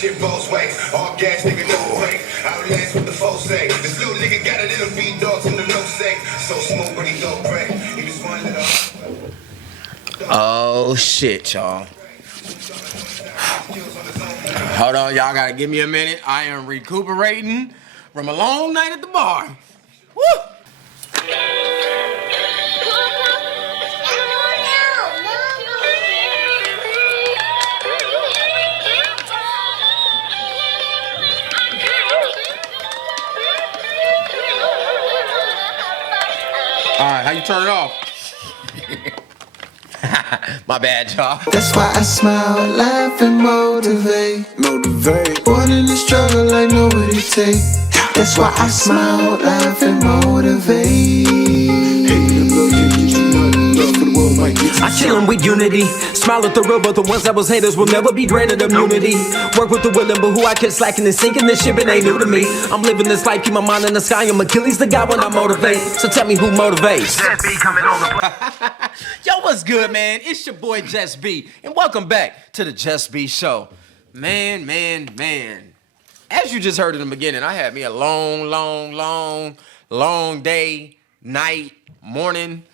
shit both ways. All gas, nigga, no break. Outlast what the folks say. This little nigga got a little beat dogs in the no say. So smooth, but he don't break. He was one little. Oh shit, y'all. Hold on, y'all gotta give me a minute. I am recuperating from a long night at the bar. Woo! All right, how you turn it off? My bad, y'all. That's why I smile, laugh, and motivate. Born in the struggle, I know what it takes. That's why I smile, laugh, and motivate. I chillin' with unity, smile at the real, but the ones that was haters will never be granted immunity. Work with the willing, but who I kept slacking and sinking, this shit ain't new to me. I'm living this life, keep my mind in the sky. I'm Achilles, the guy when I motivate. So tell me who motivates. JusB coming on the Yo, what's good, man? It's your boy JusB, and welcome back to the JusB Show. Man. As you just heard in the beginning, I had me a long day, night, morning,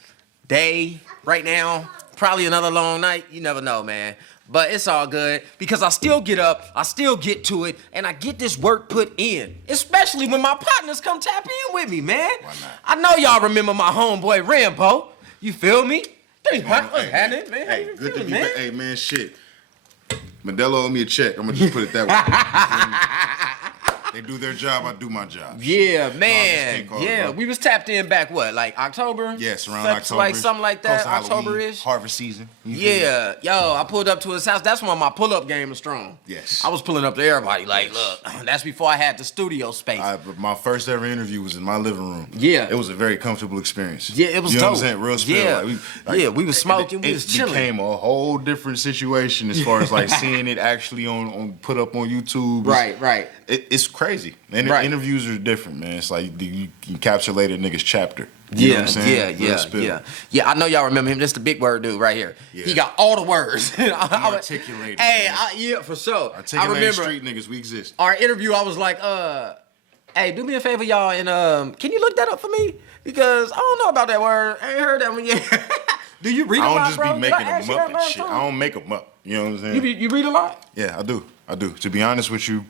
day. Right now, probably another long night. You never know, man. But it's all good because I still get up, I still get to it, and I get this work put in. Especially when my partners come tap in with me, man. Why not? I know y'all remember my homeboy Rambo. You feel me? What's happening, man? Hey, good to be man. back. Hey, man, shit. Modelo owe me a check. I'm gonna just put it that way. They do their job, I do my job. Yeah, No, man. bro. We was tapped in back what, like October? Yes, around Like October. something like that, Close to Halloween, October-ish. harvest season. You feel me? Yeah, yo, I pulled up to his house. That's when my pull-up game was strong. Yes. I was pulling up to everybody like, look, that's before I had the studio space. My first ever interview was in my living room. Yeah. It was a very comfortable experience. Yeah, it was you know dope. what I'm saying? Real spill. Yeah. We was smoking, we was chilling. It became a whole different situation as far as like seeing it actually on put up on YouTube. Right. It's crazy. And Right. interviews are different, man. It's like you encapsulate a nigga's chapter. You know what I'm saying? Real spill. Yeah, I know y'all remember him. This the big word dude right here. Yeah. He got all the words. Articulated. Hey, yeah, for sure. I remember street niggas, we exist. our interview. I was like, hey, do me a favor, y'all, and can you look that up for me? Because I don't know about that word. I ain't heard that one yet. Do you read a I lot, don't just bro? be Did I making ask them you up that and last shit. time? I don't make them up. You know what I'm saying? You read a lot? Yeah, I do. To be honest with you,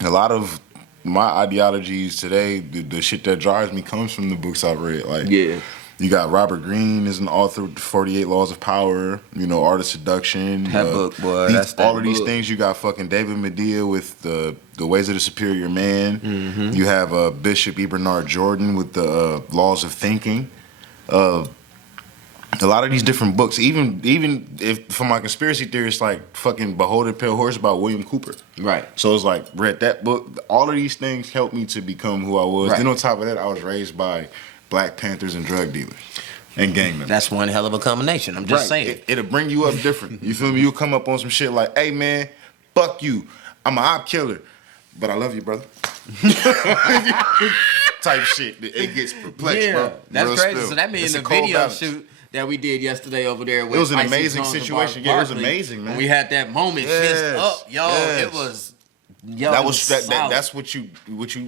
a lot of my ideologies today, the shit that drives me comes from the books I've read. Like, Yeah. you got Robert Greene is an author of the 48 Laws of Power, Art of Seduction. That book, boy, that's that all of these book. things. You got fucking David Medea with the Ways of the Superior Man. Mm-hmm. You have Bishop E. Bernard Jordan with the Laws of Thinking. A lot of these different books, even if for my conspiracy theorists, like fucking Behold the Pale Horse about William Cooper. Right. So it's like, read that book. All of these things helped me to become who I was. Right. Then on top of that, I was raised by Black Panthers and drug dealers and gang members. That's one hell of a combination. I'm just saying. It'll bring you up different. You feel me? You'll come up on some shit like, hey man, fuck you. I'm an op killer. But I love you, brother. Type shit. It gets perplexed, bro. That's Real crazy. spill. So that means It's the a cold video balance. shoot that we did yesterday over there with It was an Icy amazing Jones and situation. Bart Yeah, it was Barkley, amazing, man. when we had that moment fist up, yo. Yes. It was yo. That it was solid. that's what you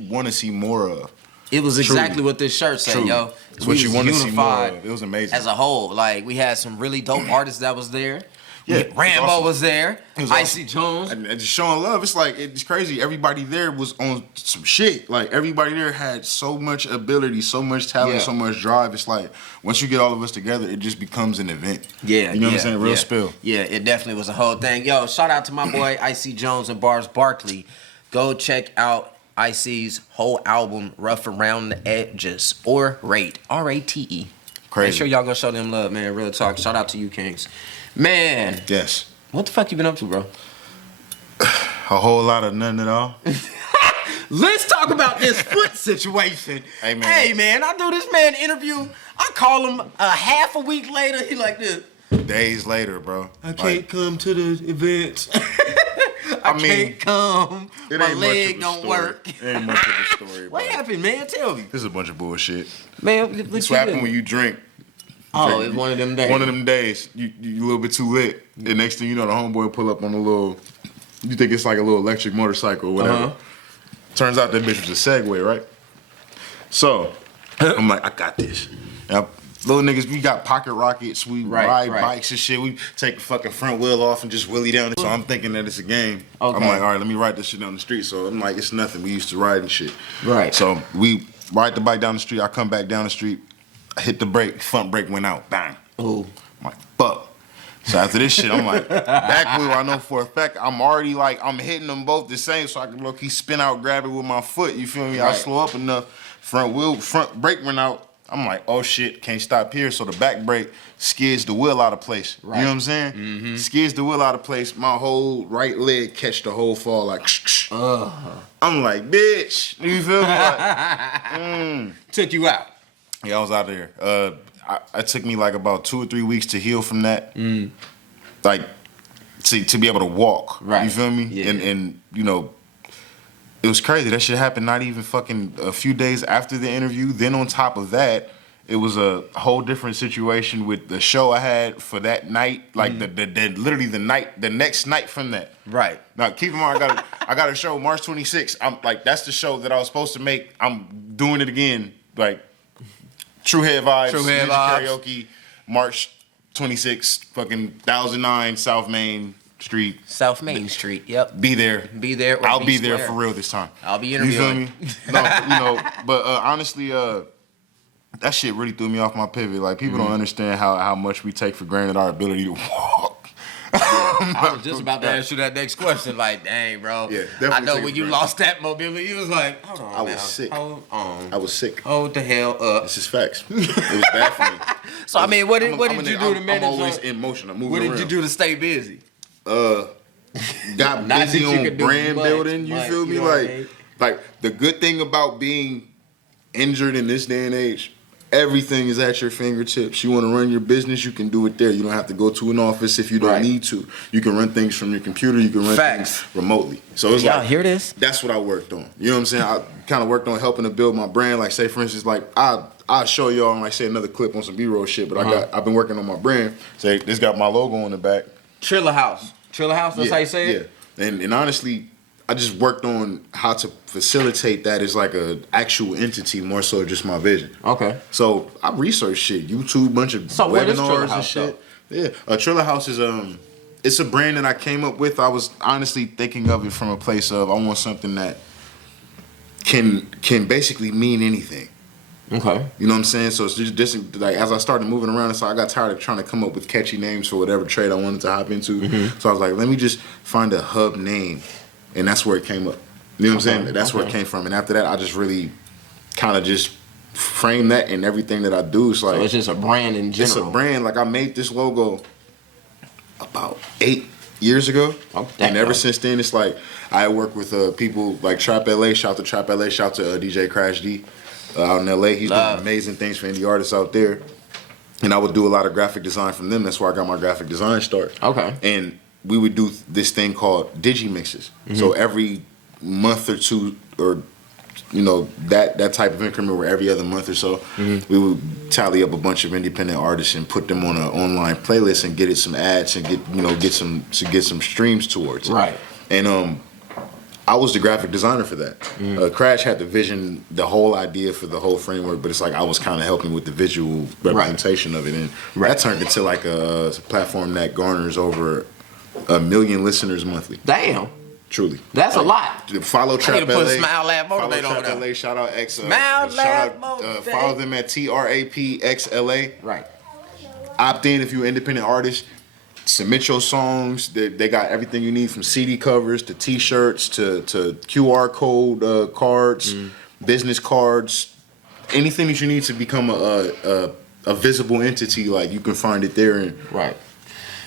want to see more of. It was Truly. exactly what this shirt said, Truly. yo. It's what you was want to see more unified of. It was amazing. as a whole. Like we had some really dope artists that was there. Yeah, Rambo awesome. was there. It was Icy awesome. Jones. And just showing love. It's like, it's crazy. Everybody there was on some shit. Like, everybody there had so much ability, so much talent, Yeah. so much drive. It's like, once you get all of us together, it just becomes an event. Yeah, You know what yeah, I'm saying? Real yeah. spill. Yeah, it definitely was a whole thing. Yo, shout out to my boy Icy Jones and Bars Barkley. Go check out Icy's whole album, Rough Around the Edges, or Rate, R-A-T-E. Crazy. Make sure y'all go show them love, man. Real talk. Shout out to you, Kings. Man, Yes. what the fuck you been up to, bro? A whole lot of nothing at all. Let's talk about this foot situation. Hey, man. Hey, man, I do this man interview. I call him a half a week later. He like this. Days later, bro. I can't come to the events. I mean, can't come. It My ain't much leg of a don't story. work. It ain't much of a story, bro. What happened, man? Tell me. This is a bunch of bullshit. Man, That's what happened when you drink. Oh, it's one of them days. One of them days, you a little bit too lit. The next thing you know, the homeboy pull up on a little You think it's like a little electric motorcycle or whatever. Turns out that bitch was a Segway, right? So I'm like, I got this. Now, little niggas, we got pocket rockets. We ride bikes and shit. We take the fucking front wheel off and just wheelie down. So I'm thinking that it's a game. Okay. I'm like, all right, let me ride this shit down the street. So I'm like, it's nothing. We used to ride and shit. Right. So we ride the bike down the street. I come back down the street. I hit the brake. Front brake went out. Bang. Ooh. I'm like, fuck. So after this shit, I'm like, back wheel, I know for a fact, I'm already like, I'm hitting them both the same so I can low-key spin out, grab it with my foot. You feel me? Right. I slow up enough. Front brake went out. I'm like, oh shit, can't stop here. So the back brake skids the wheel out of place. Right. You know what I'm saying? Mm-hmm. Skids the wheel out of place. My whole right leg catch the whole fall like, I'm like, bitch. You feel me? Like, Took you out. Yeah, I was out of there. It took me like about 2 or 3 weeks to heal from that. Like, to be able to walk. Right. You feel me? Yeah. And you know, it was crazy. That shit happened not even fucking a few days after the interview. Then on top of that, it was a whole different situation with the show I had for that night. Like literally the next night from that. Right. Now keep in mind, I got a show March 26th. I'm like, that's the show that I was supposed to make. I'm doing it again. Like True Head Vibes, Music Karaoke, March 26th, fucking 1009 South Main Street. South Main Street, yep. Be there. Be there. I'll be there for real this time. I'll be interviewing. You feel me? No, you know, but honestly, that shit really threw me off my pivot. Like, people don't understand how much we take for granted our ability to walk. I was just about to ask you that next question. Like, dang, bro. Yeah, definitely. I know when you lost that mobility, you was like, hold on. I was sick. Hold on. I was sick. Hold the hell up. This is facts. It was bad for me. So, I mean, what did you do to manage? I'm always in motion. I'm moving around. What did you do to stay busy? Got busy on brand building. You feel me? Like the good thing about being injured in this day and age, everything is at your fingertips. You want to run your business, you can do it there. You don't have to go to an office if you don't need to. You can run things from your computer. You can run things remotely. So it's y'all hear this? That's what I worked on. You know what I'm saying? I kind of worked on helping to build my brand. Like, say for instance, like I'll show y'all and like say another clip on some B-roll shit. But I've been working on my brand. Say this got my logo on the back. Triller House. Triller House, that's how you say it? Yeah. And honestly, I just worked on how to facilitate that as like a actual entity, more so just my vision. Okay. So I researched shit, YouTube, bunch of webinars and shit. Though? Yeah. Triller House is it's a brand that I came up with. I was honestly thinking of it from a place of I want something that can basically mean anything. Okay. You know what I'm saying? So it's just like as I started moving around, so I got tired of trying to come up with catchy names for whatever trade I wanted to hop into. Mm-hmm. So I was like, let me just find a hub name, and that's where it came up. You know what I'm saying? That's where it came from. And after that, I just really kind of just frame that in everything that I do. It's like so it's just a brand in general. It's a brand. Like I made this logo about 8 years ago, and ever since then, it's like I work with people like Trap LA. Shout to Trap LA. Shout to DJ Crash D. Out in LA, he's doing amazing things for indie artists out there, and I would do a lot of graphic design from them. That's where I got my graphic design start. Okay, and we would do this thing called digi mixes. Mm-hmm. So every month or two, or you know that type of increment, where every other month or so, we would tally up a bunch of independent artists and put them on an online playlist and get it some ads and get some streams towards. Right, and I was the graphic designer for that. Crash had the vision, the whole idea for the whole framework, but it's like I was kind of helping with the visual representation of it, and that turned into like a platform that garners over 1 million listeners monthly. Damn. Truly. That's a lot. Follow Trap LA. I need to put Smile Lab Motivate over there. LA, shout out X. Smile Lab Motivate. Follow them at TRAPXLA. Right. Opt in if you're an independent artist. Submit your songs. They got everything you need from CD covers to T-shirts to QR code cards, business cards, anything that you need to become a visible entity. Like you can find it there, and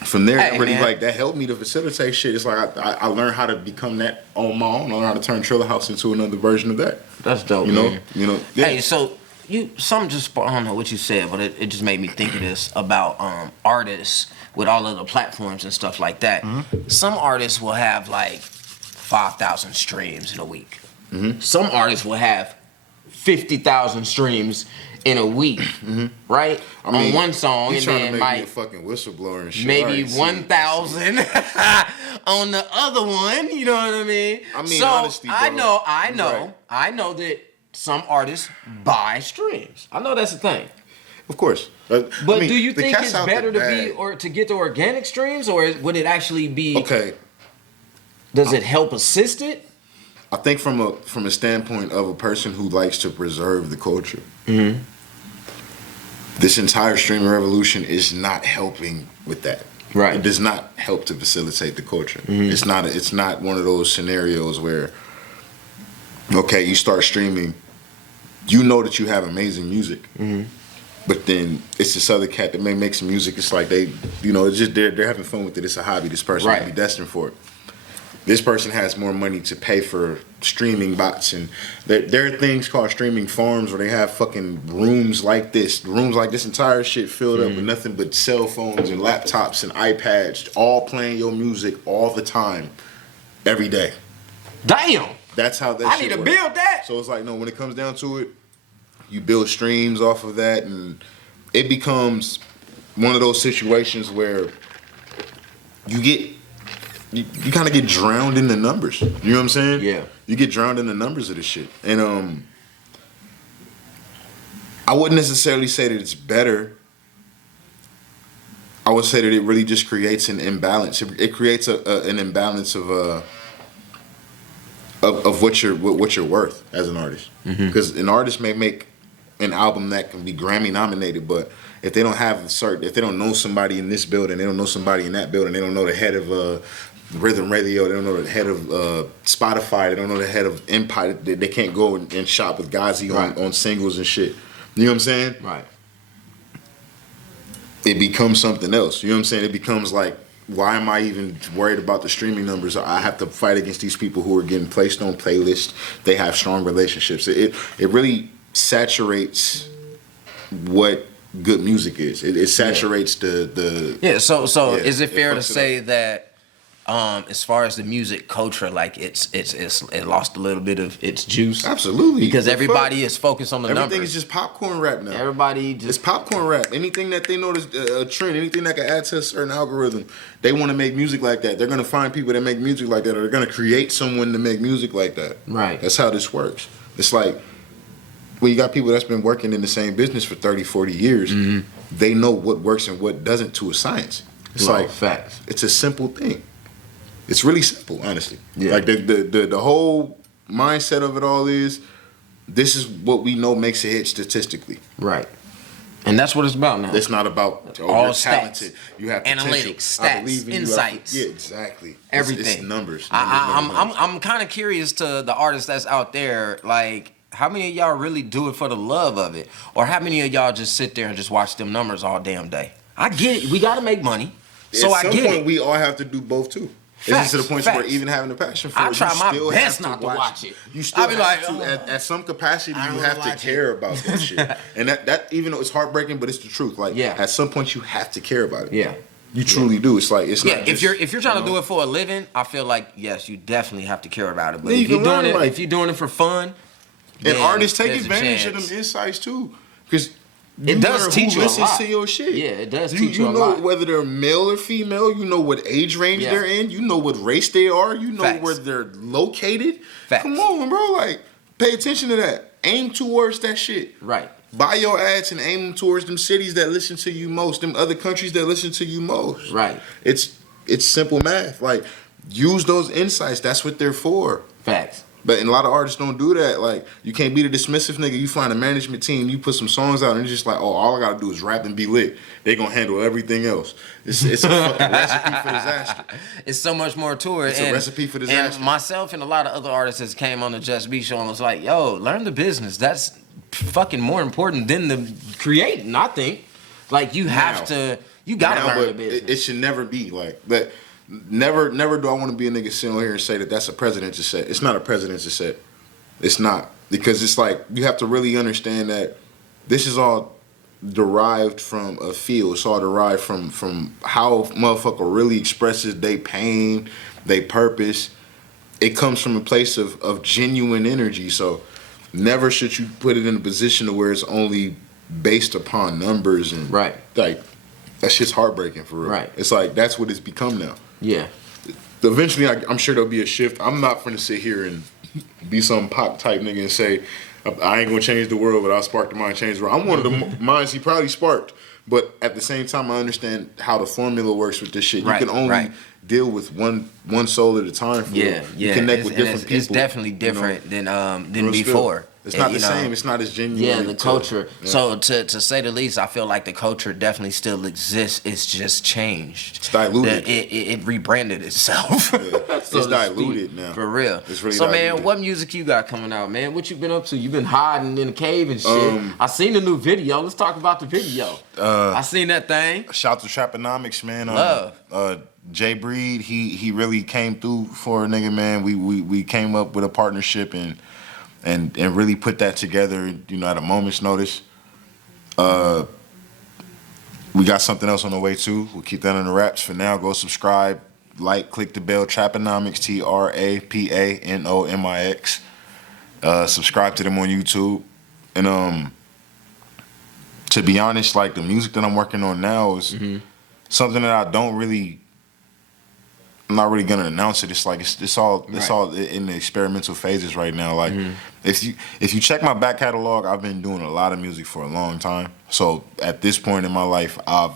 from there, really like that helped me to facilitate shit. It's like I learned how to become that on my own. I learned how to turn Triller House into another version of that. That's dope. You know. Yeah. Hey, so. I don't know what you said, but it just made me think of this about artists with all of the platforms and stuff like that. Mm-hmm. Some artists will have like 5,000 streams in a week. Mm-hmm. Some artists will have 50,000 streams in a week, right? I mean, on one song, he's and trying to then make might me a fucking whistleblower and shit. maybe All right, 1,000 on the other one. You know what I mean? I mean, so honestly, bro, I know, right. I know that some artists buy streams. I know that's a thing. Of course. But I mean, do you the think cat's it's out better the to be bag. or to get the organic streams, or would it actually be? Okay. Does it help assist it? I think from a standpoint of a person who likes to preserve the culture, this entire streaming revolution is not helping with that. Right. It does not help to facilitate the culture. It's not one of those scenarios where, okay, you start streaming, you know that you have amazing music, but then it's this other cat that may make some music. It's like they, it's just they're having fun with it. It's a hobby. This person might be destined for it. This person has more money to pay for streaming bots, and there are things called streaming farms where they have fucking rooms like this entire shit filled up with nothing but cell phones and laptops and iPads, all playing your music all the time, every day. Damn. That's how that I shit need to works. build that. So it's like, no, when it comes down to it, you build streams off of that, and it becomes one of those situations where you kind of get drowned in the numbers. You know what I'm saying? Yeah. You get drowned in the numbers of this shit. And I wouldn't necessarily say that it's better. I would say that it really just creates an imbalance. It creates an imbalance of what you're worth as an artist. Because an artist may make an album that can be Grammy nominated, but if they don't if they don't know somebody in this building, they don't know somebody in that building, they don't know the head of Rhythm Radio, they don't know the head of Spotify, they don't know the head of Empire, they can't go and shop with Ghazi on singles and shit. You know what I'm saying? Right. It becomes something else. You know what I'm saying? It becomes like, why am I even worried about the streaming numbers? I have to fight against these people who are getting placed on playlists. They have strong relationships. It really saturates what good music is. It saturates the So is it fair to say that as far as the music culture, like it lost a little bit of its juice? Absolutely. Because everybody is focused on the numbers. Everything is just popcorn rap now. Everybody just... It's popcorn rap. Anything that they know is a trend, anything that can add to a certain algorithm, they want to make music like that. They're going to find people that make music like that, or they're going to create someone to make music like that. Right. That's how this works. It's like, when you got people that's been working in the same business for 30, 40 years, they know what works and what doesn't to a science. It's like facts. It's a simple thing. It's really simple, honestly. Yeah. Like the whole mindset of it all is, this is what we know makes a hit statistically. Right. And that's what it's about now. It's not about all you're stats, talented. You have analytics, potential. I stats, believe in you. insights. Yeah, exactly. Everything. It's numbers. I'm kind of curious to the artists that's out there, like, how many of y'all really do it for the love of it? Or how many of y'all just sit there and just watch them numbers all damn day? I get it. We got to make money. So At I some get point, it. we all have to do both too. Facts, It's just to the point where facts. even having a passion for I it, try you my still best have not to watch it. You still I be have like, to, at some capacity, I you don't have to watch care it. about that shit. And that even though it's heartbreaking, but it's the truth. Like, at some point, you have to care about it. Yeah. You truly do. It's like, it's not If just, you're trying to do it for a living, I feel like, yes, you definitely have to care about it. But Yeah, you if you're can doing learn, it, like- if you're doing it for fun, and then artists take there's a advantage of chance. them insights too. Because It does teach you a listens lot. to your shit. Yeah, it does teach you a know lot. whether they're male or female. You know what age range Yeah. they're in. You know what race they are. You know Facts. where they're located. Facts. Come on, bro. Like, pay attention to that. Aim towards that shit. Right. Buy your ads and aim them towards them cities that listen to you most, them other countries that listen to you most. Right. It's simple math. Like, use those insights. That's what they're for. Facts. But a lot of artists don't do that. Like, you can't be the dismissive nigga. You find a management team, you put some songs out, and it's just like, oh, all I gotta do is rap and be lit. They gonna handle everything else. It's a fucking recipe for disaster. It's so much more to it. It's a recipe for disaster. And myself and a lot of other artists that came on the JusB Show and was like, yo, learn the business. That's fucking more important than the creating, I think. Like, you have to, you gotta learn the business. It should never be like that. Never do I want to be a nigga sitting over here and say that that's a presidential set. It's not a presidential set. It's not. Because it's like, you have to really understand that this is all derived from a feel. It's all derived from how motherfucker really expresses their pain, their purpose. It comes from a place of genuine energy. So never should you put it in a position to where it's only based upon numbers and right. Like that shit's heartbreaking for real. Right. It's like that's what it's become now. Yeah. Eventually, I'm sure there'll be a shift. I'm not gonna sit here and be some pop type nigga and say I ain't gonna change the world, but I'll spark the mind, change the world. I'm one of the minds he probably sparked. But at the same time, I understand how the formula works with this shit. You can only deal with one soul at a time. Yeah. You connect with different people. It's definitely different than before. It's not the same. It's not as genuine. Yeah, the culture. Yeah. So to say the least, I feel like the culture definitely still exists. It's just changed. It's diluted. It rebranded itself. Yeah. So it's diluted now. For real. It's really so diluted. man, what music you got coming out, man? What you been up to? You been hiding in a cave and shit. I seen the new video. Let's talk about the video. I seen that thing. Shout to Traponomics, man. Love. Jay Breed, he really came through for a nigga, man. We came up with a partnership and really put that together, at a moment's notice. We got something else on the way too. We'll keep that in the wraps for now. Go subscribe, like, click the bell. Traponomics, Trapanomix. Subscribe to them on YouTube. And to be honest, like the music that I'm working on now is something that I'm not really gonna announce it. It's like it's all in the experimental phases right now. Like if you check my back catalog, I've been doing a lot of music for a long time. So at this point in my life, I've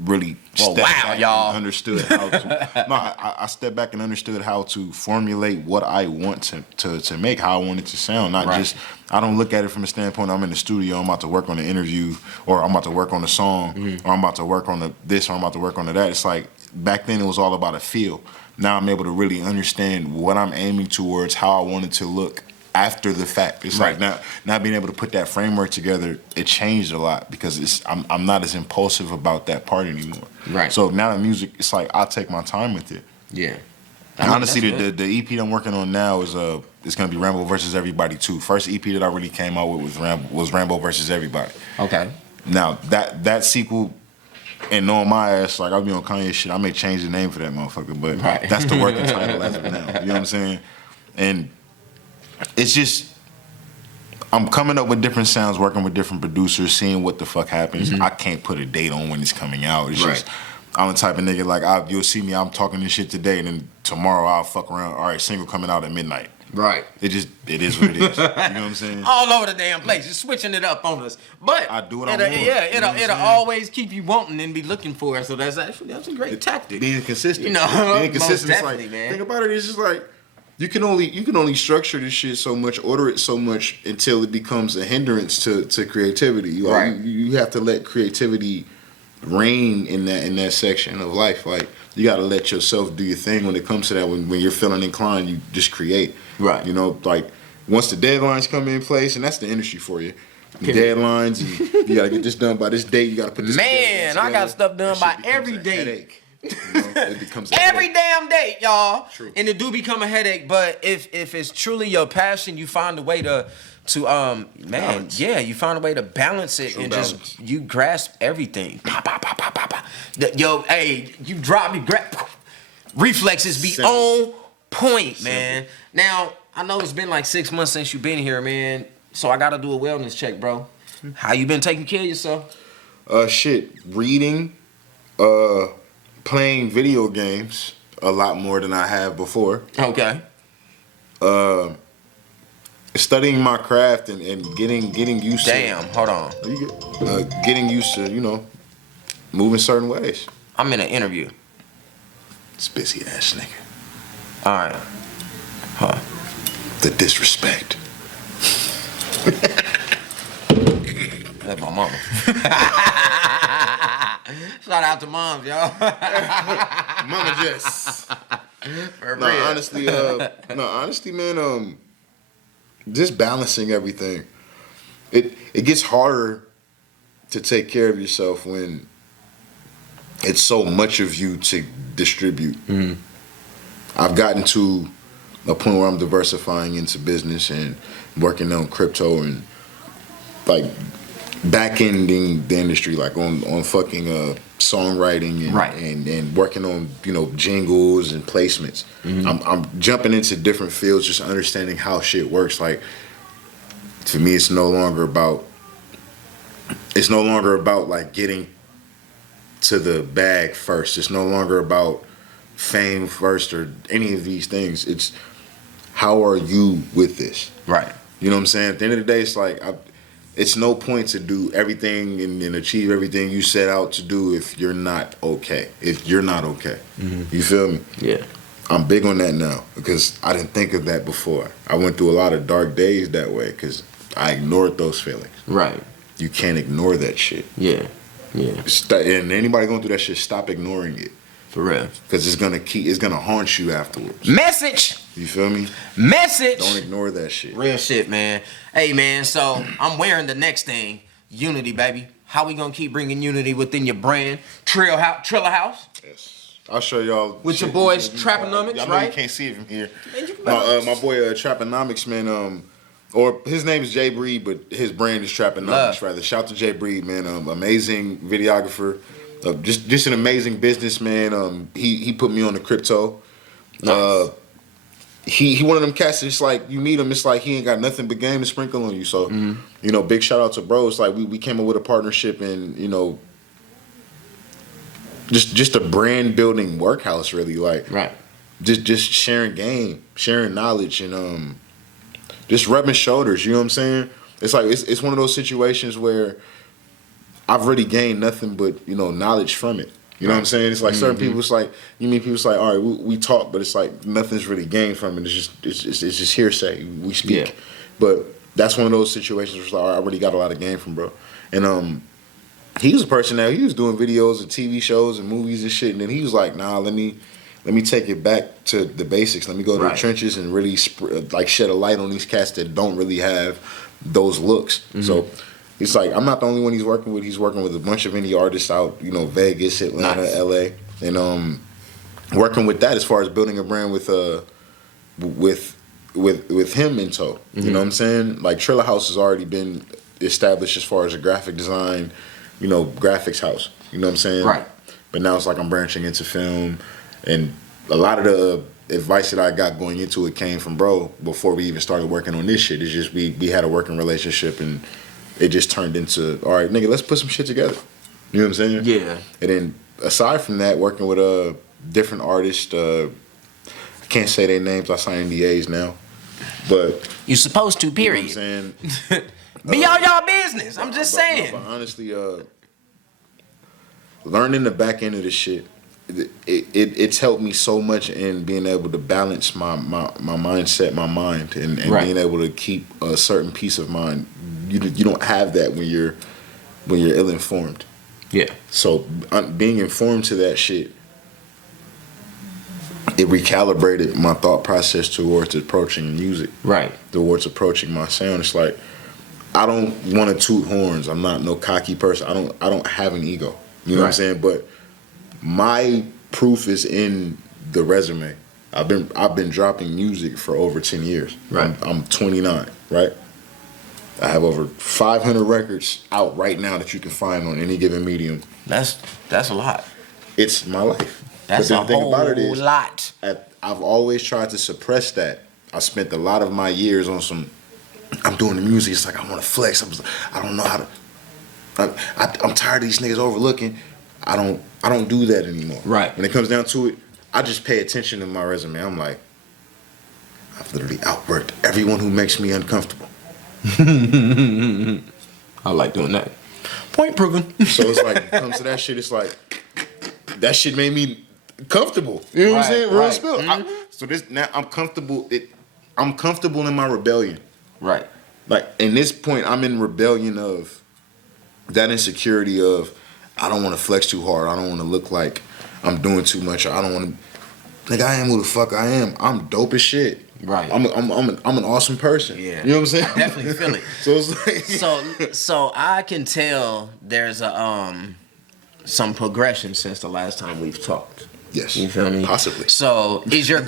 really stepped back and understood how to. I stepped back and understood how to formulate what I want to make, how I want it to sound. Not just. I don't look at it from a standpoint. I'm in the studio. I'm about to work on the interview, or I'm about to work on the song, or I'm about to work on this, or I'm about to work on that. It's like back then it was all about a feel. Now I'm able to really understand what I'm aiming towards, how I want it to look after the fact. It's like now being able to put that framework together, it changed a lot because I'm not as impulsive about that part anymore. Right. So now the music, it's like I take my time with it. Yeah. And honestly, the EP that I'm working on now is it's gonna be Rambo versus Everybody 2. First EP that I really came out with was Rambo versus Everybody. Okay. Now that sequel, and knowing my ass, like I'll be on Kanye shit, I may change the name for that motherfucker, but that's the working title as of now. You know what I'm saying? And it's just I'm coming up with different sounds, working with different producers, seeing what the fuck happens. I can't put a date on when it's coming out. It's just I'm the type of nigga like you'll see me. I'm talking this shit today, and then tomorrow I'll fuck around. All right, single coming out at midnight. Right. It is what it is. You know what I'm saying? All over the damn place. You're switching it up on us. But I do what I want. Yeah, it'll always keep you wanting and be looking for it. So that's a great tactic. Being consistent. Being consistent. It's like, man. Think about it. It's just like you can only structure this shit so much, order it so much until it becomes a hindrance to creativity. You have to let creativity reign in that section of life. Like you got to let yourself do your thing when it comes to that. When you're feeling inclined, you just create. Right. Like once the deadlines come in place, and that's the industry for you. The deadlines, and you gotta get this done by this date. You gotta put this. Man, I got stuff done by every date. It becomes every damn date, y'all. True. And it do become a headache. But if it's truly your passion, you find a way to balance. You find a way to balance it. True and balance. Just you grasp everything. You drop me. Reflexes be on point, man. Now I know it's been like 6 months since you've been here, man. So I gotta do a wellness check, bro. How you been taking care of yourself? Reading, playing video games a lot more than I have before. Okay. Studying my craft and getting used to. Damn, hold on. Getting used to moving certain ways. I'm in an interview. This busy ass nigga. All right. Huh. The disrespect. That's my mama. Shout out to moms, y'all. Mama Jess. Honestly, man, just balancing everything. It gets harder to take care of yourself when it's so much of you to distribute. I've gotten to a point where I'm diversifying into business and working on crypto and like back-ending the industry, like on fucking songwriting and working on jingles and placements. I'm jumping into different fields, just understanding how shit works. Like For me, it's no longer about like getting to the bag first. It's no longer about fame first or any of these things. It's how are you with this? Right. You know what I'm saying? At the end of the day, it's like it's no point to do everything and achieve everything you set out to do if you're not okay. If you're not okay. You feel me? Yeah. I'm big on that now because I didn't think of that before. I went through a lot of dark days that way because I ignored those feelings. Right. You can't ignore that shit. Yeah. Yeah. And anybody going through that shit, stop ignoring it. For real. Because it's gonna haunt you afterwards. Message. You feel me? Message. Don't ignore that shit. Real shit, man. Hey, man, so I'm wearing the next thing. Unity, baby. How we gonna keep bringing unity within your brand? Triller House. Yes. I'll show y'all. With your boys, Trapponomics, I know right? you can't see it from here. Man, you can My boy Trapponomics, man, or his name is Jay Breed, but his brand is Trapponomics, rather. Shout to Jay Breed, man. Amazing videographer. Just an amazing businessman. He put me on the crypto. Nice. He one of them cats. It's like you meet him. It's like he ain't got nothing but game to sprinkle on you. So you know, big shout out to bro. It's like we came up with a partnership and you know, just a brand building workhouse really. Like Right. just sharing game, sharing knowledge, and just rubbing shoulders. You know what I'm saying? It's like it's one of those situations where I've really gained nothing but you know knowledge from it. You know what I'm saying? It's like certain people. It's like you meet people. It's like all right, we talk, but it's like nothing's really gained from it. It's just hearsay. We speak, Yeah. but that's one of those situations where it's like all right, I already got a lot of game from bro. And he was a person that he was doing videos and TV shows and movies and shit, and then he was like, nah, let me take it back to the basics. Let me go to the trenches and really like shed a light on these cats that don't really have those looks. So. It's like I'm not the only one he's working with. He's working with a bunch of indie artists out, you know, Vegas, Atlanta, LA, and working with that as far as building a brand with him in tow. You know what I'm saying? Like Triller House has already been established as far as a graphic design, you know, graphics house. You know what I'm saying? Right. But now it's like I'm branching into film, and a lot of the advice that I got going into it came from bro before we even started working on this shit. It's just we had a working relationship and. It just turned into, all right, nigga, let's put some shit together. You know what I'm saying? Yeah. And then aside from that, working with different artists, I can't say their names. I sign NDAs now, but You supposed to, period. You know what I'm saying? Be all y'all business. I'm just saying. But honestly, learning the back end of this shit, it's helped me so much in being able to balance my mindset, my mind, and being able to keep a certain peace of mind. You don't have that when you're ill informed. Yeah. So being informed to that shit, it recalibrated my thought process towards approaching music. Right. Towards approaching my sound. It's like I don't want to toot horns. I'm not no cocky person. I don't have an ego. You know what I'm saying? But my proof is in the resume. I've been dropping music for over 10 years. Right. I'm 29, right? I have over 500 records out right now that you can find on any given medium. That's a lot. It's my life. That's but a the thing whole about it is, lot. I've always tried to suppress that. I spent a lot of my years on some. I'm doing the music. It's like I want to flex. I don't know how to. I'm tired of these niggas overlooking. I don't do that anymore. Right. When it comes down to it, I just pay attention to my resume. I'm like, I've literally outworked everyone who makes me uncomfortable. I like doing that. Point proven. So it's like, when it comes to that shit, it's like, that shit made me comfortable. You know what I'm saying? Real spill. So this now I'm comfortable. I'm comfortable in my rebellion. Right. Like in this point, I'm in rebellion of that insecurity of I don't want to flex too hard. I don't want to look like I'm doing too much. I don't want to. Like I am who the fuck I am. I'm dope as shit. Right. I'm an awesome person. Yeah. You know what I'm saying? I definitely feel it. So it's like So I can tell there's a some progression since the last time we've talked. yes. You feel me? Possibly. So is your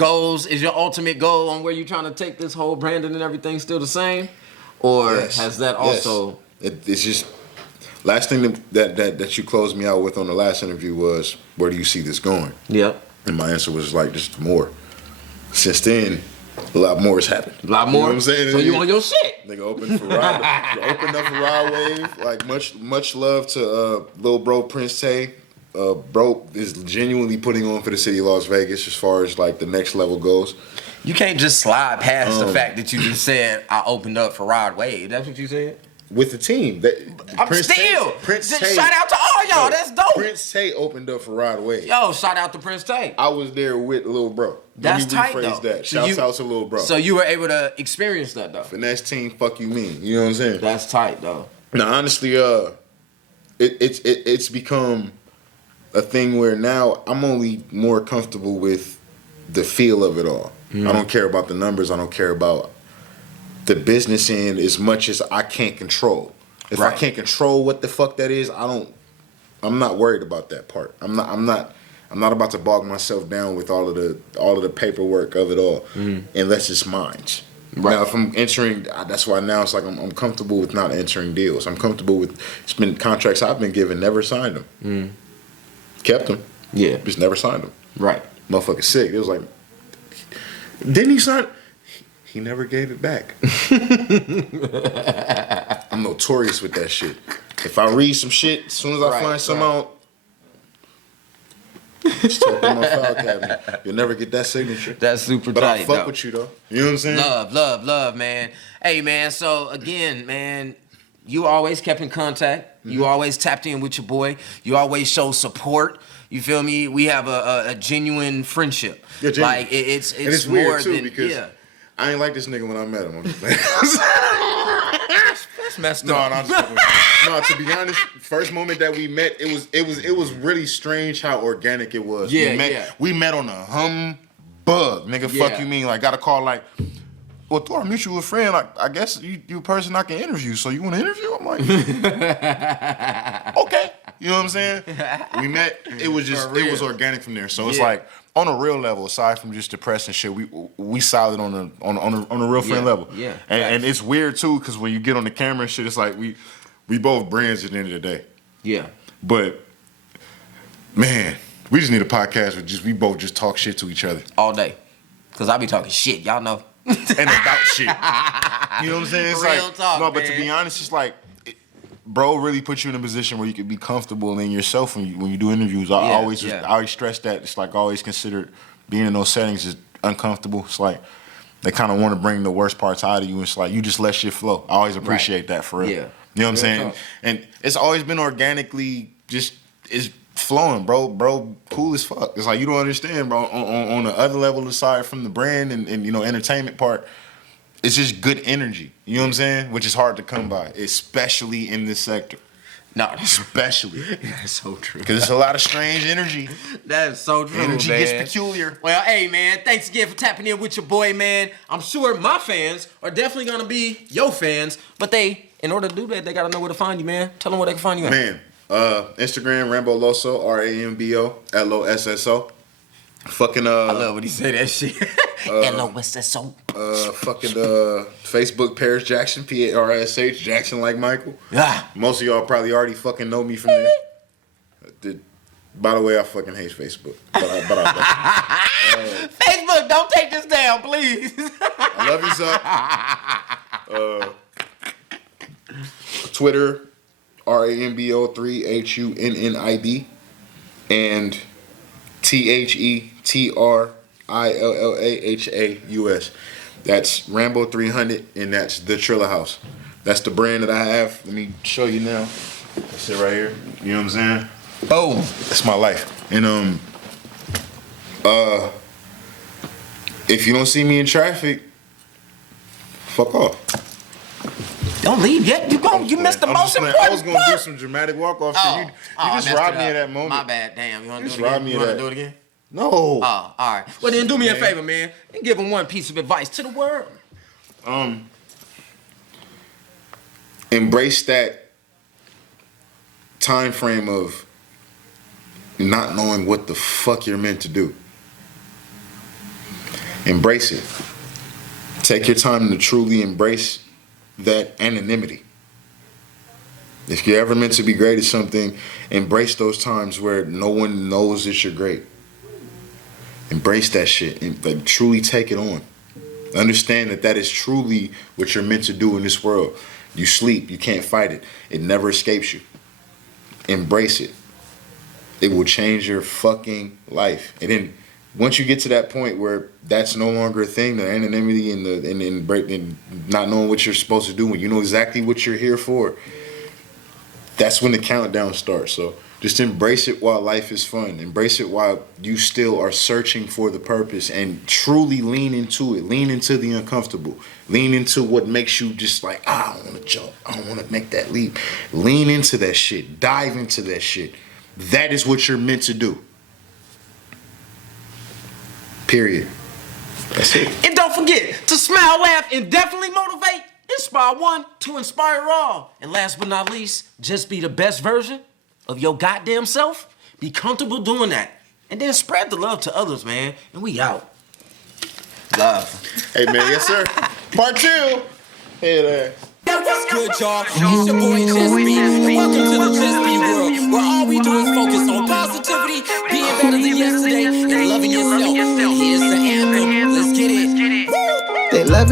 ultimate goal on where you're trying to take this whole branding and everything still the same? Or Yes. has that Yes. also It's just last thing that you closed me out with on the last interview was where do you see this going? Yep. And my answer was like just more. Since then, A lot more has happened. A lot more. You know what I'm saying? So you on your shit? Nigga opened up for Rod Wave. Like much love to little bro Prince Tay. Bro is genuinely putting on for the city of Las Vegas as far as like the next level goes. You can't just slide past the fact that you just said I opened up for Rod Wave. That's what you said? With the team. Prince Tay. Shout out to all y'all. That's dope. Prince Tay opened up for Rod Wave. Yo, shout out to Prince Tay. I was there with Lil Bro. That's tight though. That. Shouts out to Lil Bro. So you were able to experience that though. Finesse team, fuck you mean. You know what I'm saying? That's tight though. Now honestly, it's become a thing where now I'm only more comfortable with the feel of it all. I don't care about the numbers. I don't care about the business end as much as I can't control. If I can't control what the fuck that is, I'm not worried about that part. I'm not about to bog myself down with all of the paperwork of it all, unless it's mine. Right. Now, if I'm entering, that's why now it's like I'm comfortable with not entering deals. I'm comfortable with contracts I've been given, never signed them. Kept them. Yeah. Just never signed them. Right. Motherfucker sick. It was like, didn't he sign? He never gave it back. I'm notorious with that shit. If I read some shit, as soon as I find some out, just talk in my file cabinet. You'll never get that signature. That's super but tight. I fuck with you though. You know what I'm saying? Love, man. Hey, man. So again, man, you always kept in contact. You always tapped in with your boy. You always show support. You feel me? We have a genuine friendship. Yeah, genuine. Like it's more weird too than, because I ain't like this nigga when I met him. I'm just playing. That's messed up. No, to be honest, first moment that we met, it was really strange how organic it was. We met on a humbug, nigga. Fuck you mean? Like got a call like, well, through our mutual friend, like I guess you a person I can interview. So you want to interview? I'm like, okay. You know what I'm saying? We met. It was organic from there. So it's like on a real level, aside from just depressing shit, we solid on a real friend level. Yeah. And it's weird too, because when you get on the camera and shit, it's like we both brands at the end of the day. Yeah. But man, we just need a podcast with we both just talk shit to each other all day. Cause I be talking shit, y'all know. And about shit. You know what I'm saying? It's real like talk, no, but man. to be honest, it's like. Bro really puts you in a position where you can be comfortable in yourself when you do interviews. I always stress that. It's like I always consider being in those settings is uncomfortable. It's like they kind of want to bring the worst parts out of you. It's like you just let shit flow. I always appreciate that for real. Yeah. You know what I'm saying? And it's always been organically just is flowing, bro. Bro, cool as fuck. It's like you don't understand, bro. On the other level aside from the brand and you know entertainment part. It's just good energy. You know what I'm saying? Which is hard to come by, especially in this sector. No, especially. That's so true. Because it's a lot of strange energy. That is so true, energy man. gets peculiar. Well, hey, man, thanks again for tapping in with your boy, man. I'm sure my fans are definitely going to be your fans, but in order to do that, they got to know where to find you, man. Tell them where they can find you at. Man, Instagram, Rambo Loso, RAMBO LOSSO. Fucking I love when he say that shit. LOSSO. Fucking Facebook Paris Jackson, PARSH Jackson like Michael. Most of y'all probably already fucking know me from there. By the way, I fucking hate Facebook. But I Facebook, don't take this down, please. I love you, sir. Twitter, RAMBO3HUNNID and THETRILLAHAUS. That's Rambo 300, and that's the Triller House. That's the brand that I have. Let me show you now. That's it right here. You know what I'm saying? Boom. That's my life. And if you don't see me in traffic, fuck off. Don't leave yet. You missed the most important part. I was gonna do some dramatic walk-off shit. You just robbed me of that moment. My bad. Damn. You wanna do it again? You wanna do it again? No. Oh, all right. Well, then do me a favor, man, and give them one piece of advice to the world. Embrace that time frame of not knowing what the fuck you're meant to do. Embrace it. Take your time to truly embrace that anonymity. If you're ever meant to be great at something, embrace those times where no one knows that you're great. Embrace that shit and like, truly take it on. Understand that is truly what you're meant to do in this world. You sleep, you can't fight it. It never escapes you. Embrace it. It will change your fucking life. And then once you get to that point where that's no longer a thing, the anonymity and not knowing what you're supposed to do, when you know exactly what you're here for, that's when the countdown starts. So just embrace it while life is fun. Embrace it while you still are searching for the purpose, and truly lean into it. Lean into the uncomfortable. Lean into what makes you just like, I don't want to jump. I don't want to make that leap. Lean into that shit. Dive into that shit. That is what you're meant to do. Period. That's it. And don't forget to smile, laugh, and definitely motivate. Inspire one to inspire all. And last but not least, just be the best version of your goddamn self. Be comfortable doing that. And then spread the love to others, man. And we out. Love. Hey, man, yes, sir. Part 2. Hey there. What's good, y'all? It's your boy JusB, and welcome to the JusB world, where all we do is focus on positivity, being better than yesterday, and